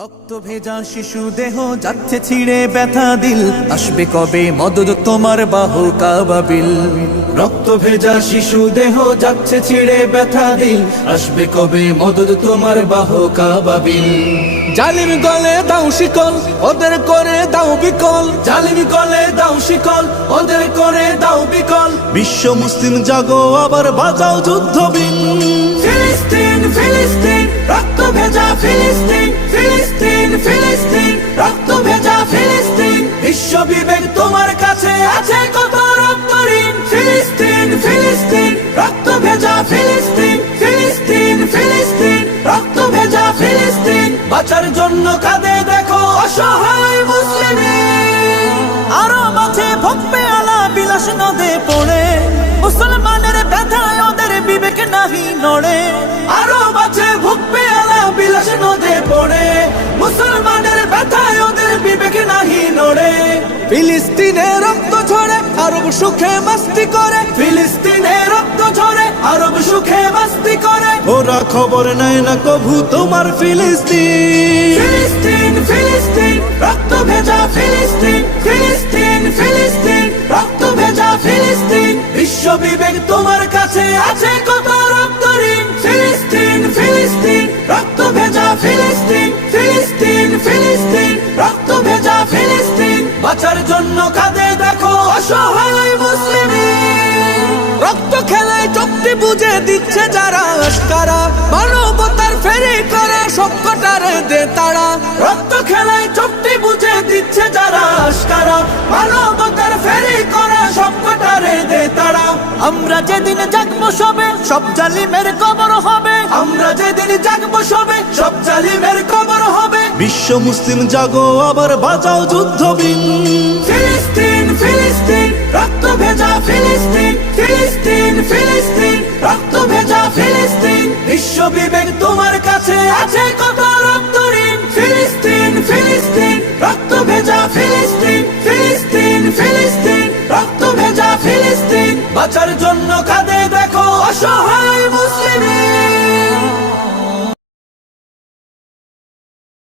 রক্ত ভেজা শিশু দেহ যাচ্ছে ছিঁড়ে ব্যথা দিল। আসবে কবে মদত তোমার বাহু কাবাবিল রক্ত ভেজা শিশু দেহ যাচ্ছে ছিঁড়ে ব্যথা দিল। আসবে কবে মদত তোমার বাহু কাবাবিল জালিম গলে দাও শিকল, ওদের করে দাও বিকল। জালিম গলে দাও শিকল, ওদের করে দাও বিকল। বিশ্ব মুসলিম জাগো, আবার বাজাও যুদ্ধ বিন ফিলিস্তিন ফিলিস্তিন। বিবেক তোমার কাছে আছে কত রক্ত ঋণ ফিলিস্তিন ফিলিস্তিন, রক্ত ভেজা ফিলিস্তিন ফিলিস্তিন ফিলিস্তিন, রক্ত ভেজা ফিলিস্তিন। বাঁচার জন্য কাঁদে দেখো অসহায় মুসলিম। আরও মাঝে ভক্বে আলা বিলাস নদে পড়ে। মুসলমানের ব্যথায় ওদের বিবেক নাহি নড়ে। আরও মাঝে ভক্বে আলা বিলাস নদে পড়ে। মুসলমানের ব্যথায় ওদের বিবেক নাহি নড়ে। ফিলিস্তিনে রক্ত ঝরে, আরব সুখে করে। ফিলিস্তিনে রক্ত ঝরে, আরব সুখে করে। ওরা খবর নেয় না কভু তোমার ফিলিস্তিন। ফিলিস্তিন ফিলিস্তিন, রক্ত ভেজা ফিলিস্তিন। ফিলিস্তিন ফিলিস্তিন, রক্ত ভেজা ফিলিস্তিন। বিশ্ব বিবেক তোমার কাছে আছে। কাঁদে দেখো অসহায় মুসলিম। রক্ত খেলায় চোখটি বুঝে দিচ্ছে যারা আস্কারা মানবতার ফেরি করে সবকটারে দে তারা রক্ত খেলায় চোখটি বুঝে দিচ্ছে যারা আস্কারা মানবতার ফেরি করে সবকটারে দে তারা আমরা যেদিন জাগবো সবে সব জালিমের কবর হবে। আমরা যেদিন জাগবো সবে সব জালিমের কবর হবে। বিশ্ব মুসলিম জাগো, আবার বাজাও যুদ্ধ বিন ফিলিস্তিন, রক্ত ভেজা ফিলিস্তিন ফিলিস্তিন ফিলিস্তিন, রক্ত ভেজা ফিলিস্তিন। বিশ্ব বিবেক তোমার কাছে আছে কত রক্ত ঋণ? ফিলিস্তিন ফিলিস্তিন, রক্ত ভেজা ফিলিস্তিন ফিলিস্তিন ফিলিস্তিন, রক্ত ভেজা ফিলিস্তিন। বাঁচার